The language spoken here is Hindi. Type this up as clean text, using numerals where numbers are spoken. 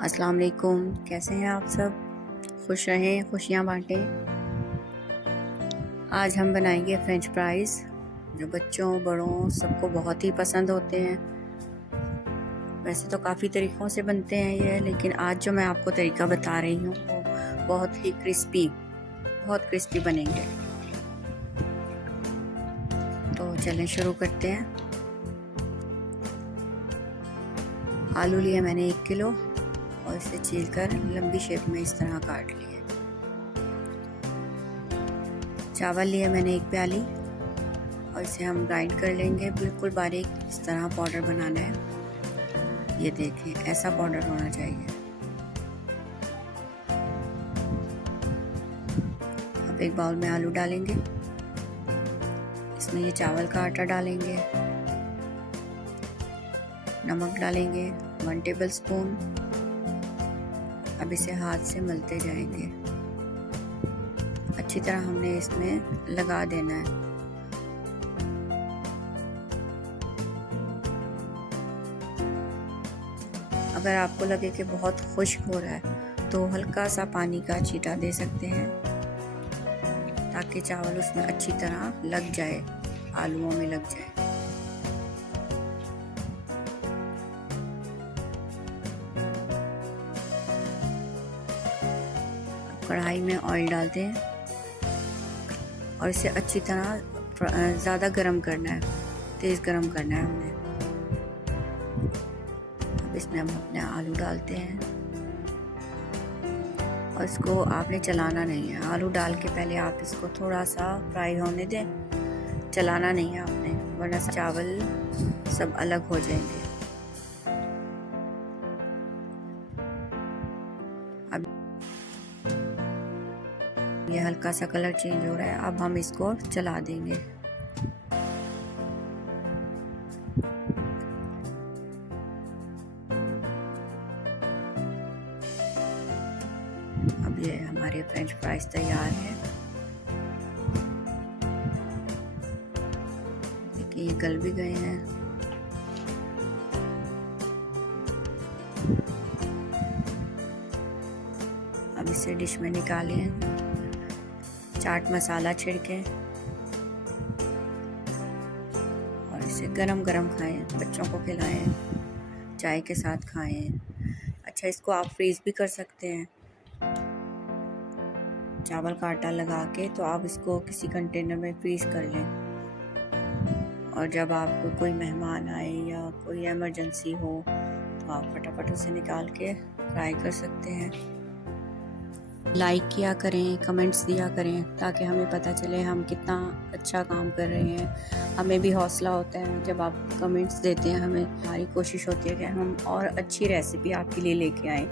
अस्सलाम वालेकुम। कैसे हैं आप सब? खुश रहें, खुशियाँ बांटें। आज हम बनाएंगे फ्रेंच फ्राइज़ जो बच्चों बड़ों सबको बहुत ही पसंद होते हैं। वैसे तो काफ़ी तरीक़ों से बनते हैं ये, लेकिन आज जो मैं आपको तरीका बता रही हूँ वो बहुत ही बहुत क्रिस्पी बनेंगे। तो चलें शुरू करते हैं। आलू लिया मैंने 1 किलो और इसे छीलकर लंबी शेप में इस तरह काट लिए। चावल लिए मैंने 1 प्याली और इसे हम ग्राइंड कर लेंगे बिल्कुल बारीक। इस तरह पाउडर बनाना है। ये देखें, ऐसा पाउडर होना चाहिए। अब एक बाउल में आलू डालेंगे, इसमें ये चावल का आटा डालेंगे, नमक डालेंगे 1 टेबलस्पून। अब इसे हाथ से मलते जाएंगे। अच्छी तरह हमने इसमें लगा देना है। अगर आपको लगे कि बहुत खुश्क हो रहा है तो हल्का सा पानी का छींटा दे सकते हैं ताकि चावल उसमें अच्छी तरह लग जाए, आलूओं में लग जाए। कढ़ाई में ऑयल डालते हैं और इसे अच्छी तरह ज़्यादा गरम करना है, तेज़ गरम करना है हमने। अब इसमें हम अपने आलू डालते हैं और इसको आपने चलाना नहीं है। आलू डाल के पहले आप इसको थोड़ा सा फ्राई होने दें, चलाना नहीं है आपने, वरना चावल सब अलग हो जाएंगे। अब ये हल्का सा कलर चेंज हो रहा है, अब हम इसको चला देंगे। अब ये हमारे फ्रेंच फ्राइज तैयार है। देखिए ये गल भी गए हैं। अब इसे डिश में निकालें, चाट मसाला छिड़के और इसे गरम गरम खाएं, बच्चों को खिलाएं, चाय के साथ खाएं। अच्छा, इसको आप फ्रीज़ भी कर सकते हैं चावल का आटा लगा के, तो आप इसको किसी कंटेनर में फ्रीज़ कर लें और जब आपको कोई मेहमान आए या कोई इमरजेंसी हो तो आप फटाफट उसे निकाल के फ्राई कर सकते हैं। लाइक किया करें, कमेंट्स दिया करें ताकि हमें पता चले हम कितना अच्छा काम कर रहे हैं। हमें भी हौसला होता है जब आप कमेंट्स देते हैं। हमारी कोशिश होती है कि हम और अच्छी रेसिपी आपके लिए लेके आएं।